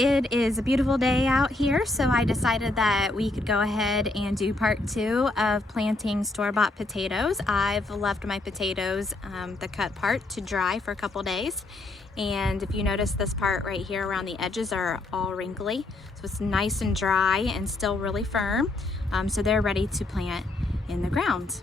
it is a beautiful day out here, so I decided that we could go ahead and do part 2 of planting store-bought potatoes. I've left my potatoes, the cut part, to dry for a couple days. And if you notice, this part right here around the edges are all wrinkly. So it's nice and dry and still really firm. So they're ready to plant in the ground.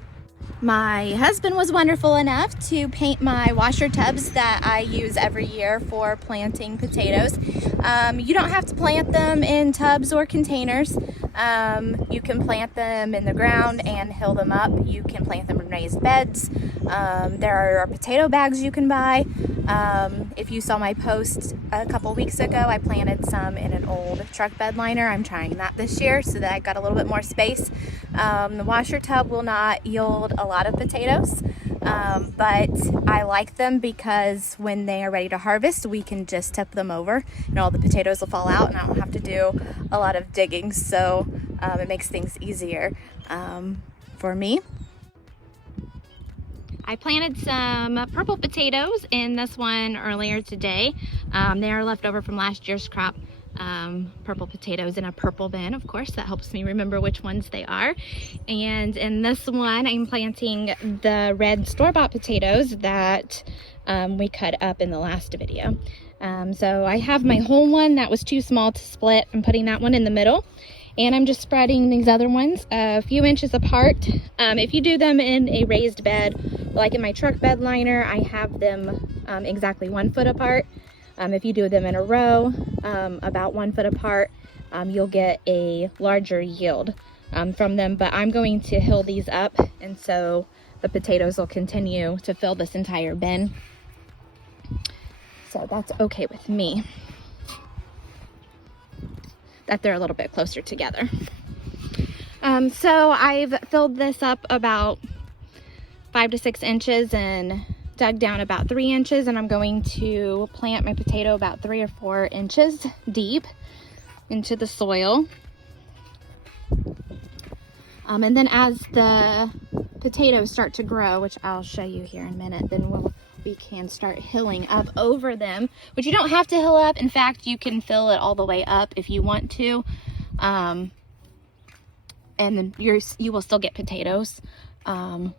My husband was wonderful enough to paint my washer tubs that I use every year for planting potatoes. You don't have to plant them in tubs or containers. You can plant them in the ground and hill them up. You can plant them in raised beds. There are potato bags you can buy. If you saw my post a couple weeks ago, I planted some in an old truck bed liner. I'm trying that this year so that I got a little bit more space. The washer tub will not yield a lot of potatoes, but I like them because when they are ready to harvest, we can just tip them over and all the potatoes will fall out and I don't have to do a lot of digging, so it makes things easier for me. I planted some purple potatoes in this one earlier today. They are left over from last year's crop. Purple potatoes in a purple bin, of course, that helps me remember which ones they are. And in this one, I'm planting the red store-bought potatoes that we cut up in the last video. So I have my whole one that was too small to split. I'm putting that one in the middle. And I'm just spreading these other ones a few inches apart. If you do them in a raised bed, like in my truck bed liner, I have them exactly 1 foot apart. If you do them in a row, about 1 foot apart, you'll get a larger yield from them. But I'm going to hill these up, and so the potatoes will continue to fill this entire bin. So that's okay with me, that they're a little bit closer together. So I've filled this up about 5 to 6 inches and dug down about 3 inches, and I'm going to plant my potato about 3 or 4 inches deep into the soil. And then as the potatoes start to grow, which I'll show you here in a minute, then we can start hilling up over them, which you don't have to hill up. In fact, you can fill it all the way up if you want to, and then you will still get potatoes.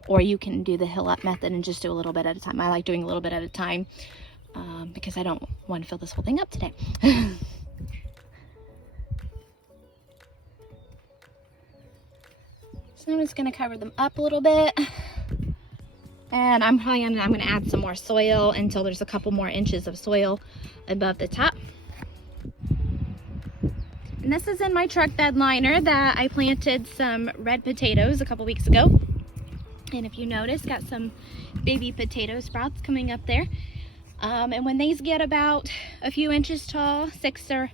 Or you can do the hill up method and just do a little bit at a time. I like doing a little bit at a time because I don't want to fill this whole thing up today. So I'm just going to cover them up a little bit. And I'm going to add some more soil until there's a couple more inches of soil above the top. And this is in my truck bed liner that I planted some red potatoes a couple weeks ago. And if you notice, got some baby potato sprouts coming up there. And when these get about a few inches tall, 6 to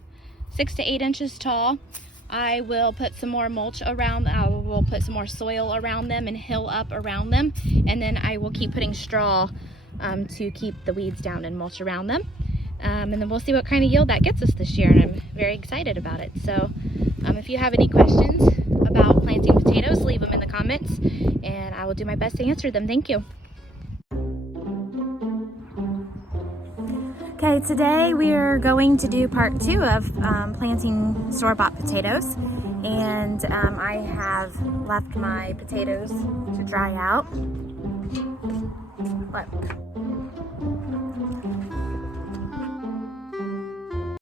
8 inches tall, I will put some more mulch around. I will put some more soil around them and hill up around them. And then I will keep putting straw to keep the weeds down and mulch around them. And then we'll see what kind of yield that gets us this year. And I'm very excited about it. So if you have any questions about planting potatoes, leave them in the comments and I will do my best to answer them. Thank you. Okay, today we are going to do part 2 of planting store-bought potatoes, and I have left my potatoes to dry out,